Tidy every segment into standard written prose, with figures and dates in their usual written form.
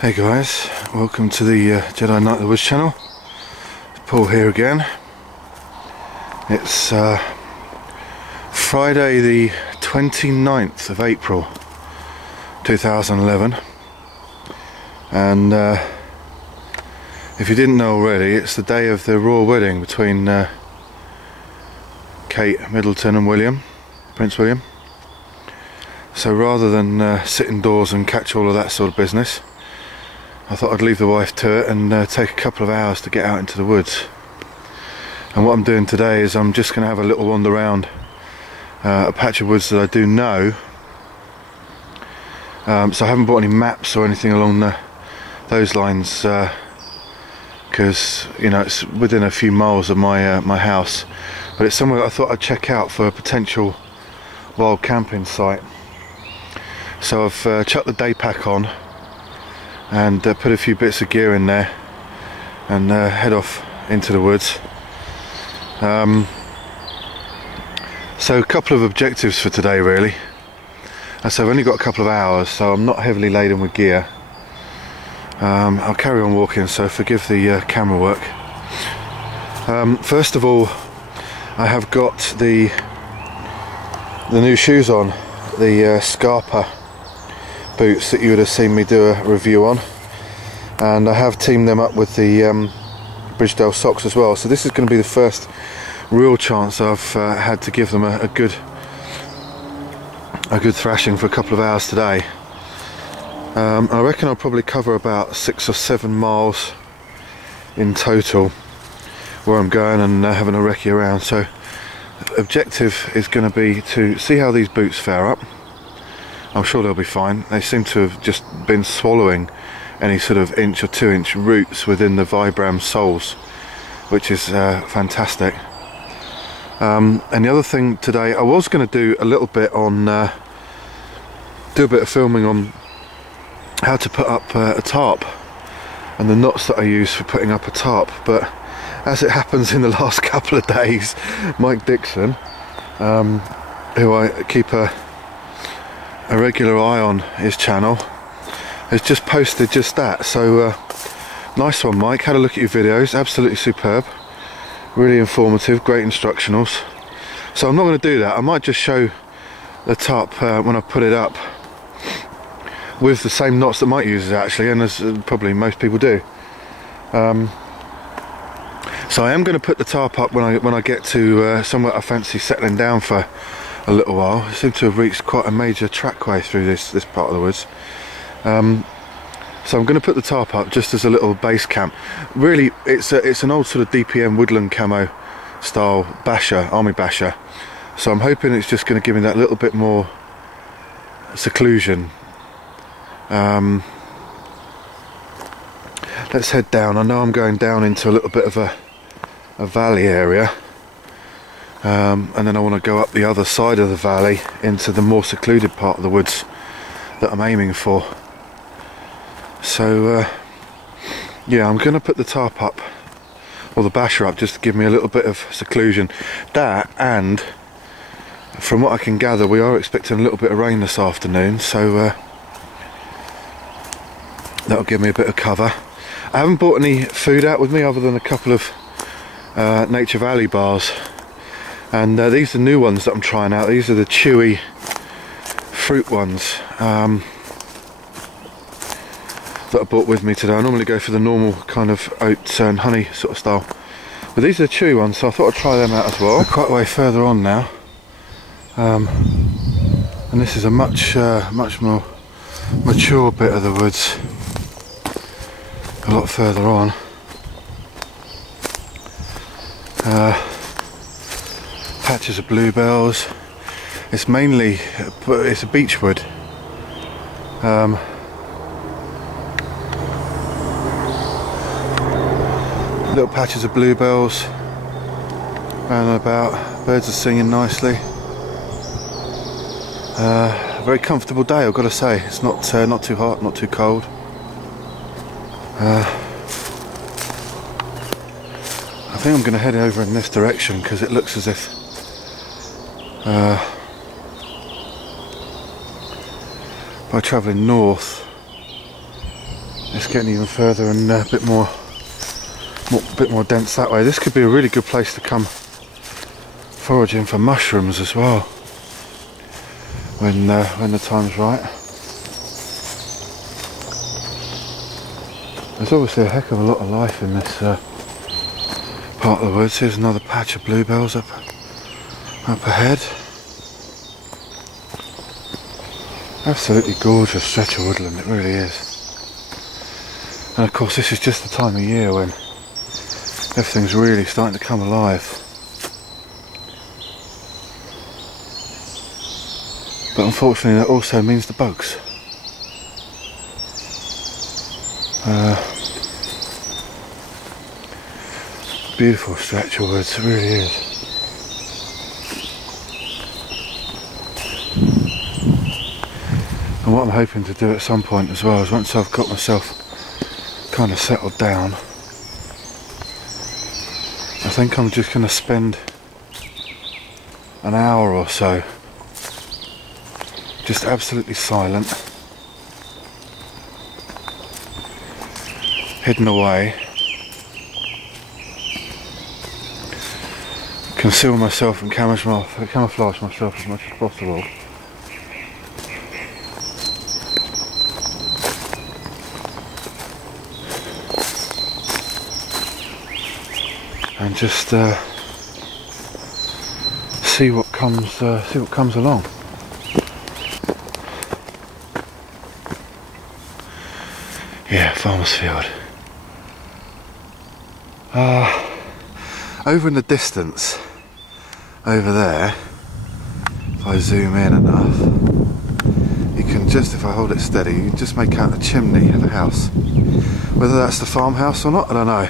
Hey guys, welcome to the Jedi Night of the Woods channel. Paul here again. It's Friday the 29th of April 2011, and if you didn't know already, it's the day of the royal wedding between Kate Middleton and Prince William. So rather than sit indoors and catch all of that sort of business, I thought I'd leave the wife to it and take a couple of hours to get out into the woods. And what I'm doing today is I'm just going to have a little wander around a patch of woods that I do know. So I haven't bought any maps or anything along those lines, because you know, it's within a few miles of my my house, but it's somewhere I thought I'd check out for a potential wild camping site. So I've chucked the day pack on and put a few bits of gear in there and head off into the woods. So a couple of objectives for today really. So I've only got a couple of hours, so I'm not heavily laden with gear. I'll carry on walking, so forgive the camera work. First of all, I have got the new shoes on, the Scarpa boots that you would have seen me do a review on, and I have teamed them up with the Bridgedale socks as well. So this is going to be the first real chance I've had to give them a good thrashing for a couple of hours today. I reckon I'll probably cover about 6 or 7 miles in total where I'm going and having a recce around. So the objective is going to be to see how these boots fare up. I'm sure they'll be fine. They seem to have just been swallowing any sort of 1 or 2 inch roots within the Vibram soles, which is fantastic. And the other thing today, I was going to do a little bit on do a bit of filming on how to put up a tarp and the knots that I use for putting up a tarp, but as it happens in the last couple of days, Mike Dixon, who I keep a regular eye on his channel, has just posted just that. So nice one, Mike. Had a look at your videos, absolutely superb, really informative, great instructionals. So I'm not going to do that. I might just show the tarp when I put it up with the same knots that Mike uses actually, and as probably most people do. So I am going to put the tarp up when I get to somewhere I fancy settling down for a little while. I seem to have reached quite a major trackway through this part of the woods. So I'm going to put the tarp up just as a little base camp. Really, it's an old sort of DPM woodland camo style basher, army basher. So I'm hoping it's just going to give me that little bit more seclusion. Let's head down. I know I'm going down into a little bit of a valley area. And then I want to go up the other side of the valley into the more secluded part of the woods that I'm aiming for. So yeah, I'm going to put the tarp up, or the basher up, just to give me a little bit of seclusion. That, and from what I can gather, we are expecting a little bit of rain this afternoon, so that'll give me a bit of cover. I haven't bought any food out with me other than a couple of Nature Valley bars. And these are new ones that I'm trying out. These are the chewy fruit ones that I bought with me today. I normally go for the normal kind of oats and honey sort of style, but these are the chewy ones, so I thought I'd try them out as well. We're quite a way further on now, and this is a much more mature bit of the woods, a lot further on. Patches of bluebells. It's mainly, it's a beechwood. Little patches of bluebells round and about. Birds are singing nicely. A very comfortable day, I've got to say. It's not too hot, not too cold. I think I'm going to head over in this direction because it looks as if by travelling north It's getting even further and a bit more dense that way. This could be a really good place to come foraging for mushrooms as well when the time's right. There's obviously a heck of a lot of life in this part of the woods. Here's another patch of bluebells up ahead. Absolutely gorgeous stretch of woodland, it really is. And of course this is just the time of year when everything's really starting to come alive. But unfortunately that also means the bugs. Beautiful stretch of woods, it really is. And what I'm hoping to do at some point as well is once I've got myself kind of settled down, I think I'm just going to spend an hour or so just absolutely silent, hidden away, conceal myself and camouflage myself as much as possible. And just see what comes along. Yeah, farmer's field. Over in the distance, over there, if I zoom in enough, you can just, if I hold it steady, you can just make out the chimney of a house. Whether that's the farmhouse or not, I don't know.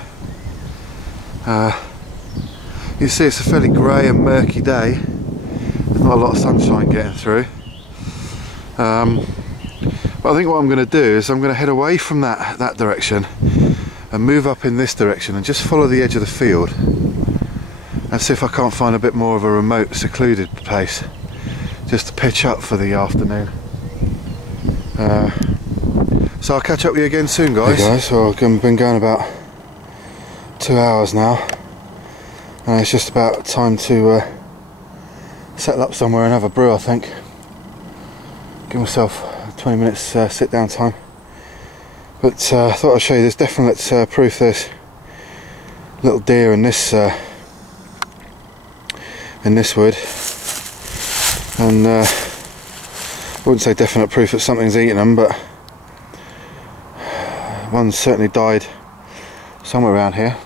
You see it's a fairly grey and murky day. There's not a lot of sunshine getting through. But I think what I'm going to do is I'm going to head away from that direction and move up in this direction and just follow the edge of the field and see if I can't find a bit more of a remote, secluded place just to pitch up for the afternoon. So I'll catch up with you again soon, guys. Hey guys, well, I've been going about 2 hours now, and it's just about time to settle up somewhere and have a brew, I think. Give myself 20 minutes sit down time. But I thought I'd show you, there's definite proof there's little deer in this wood, and I wouldn't say definite proof that something's eaten them, but one certainly died somewhere around here.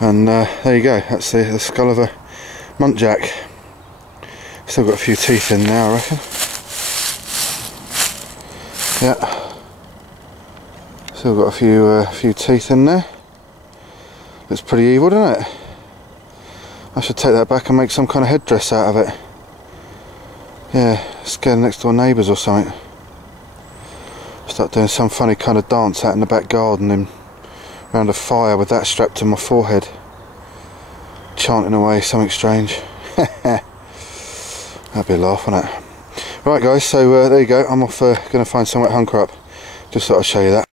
And there you go, that's the skull of a muntjac. Still got a few teeth in there, I reckon. Yeah, still got a few teeth in there. Looks pretty evil, doesn't it? I should take that back and make some kind of headdress out of it. Yeah, scare the next door neighbours or something. Start doing some funny kind of dance out in the back garden and around a fire with that strapped to my forehead, chanting away something strange. That'd be a laugh, wouldn't it? Right guys, so there you go, I'm off going to find somewhere to hunker up. Just thought I'd show you that.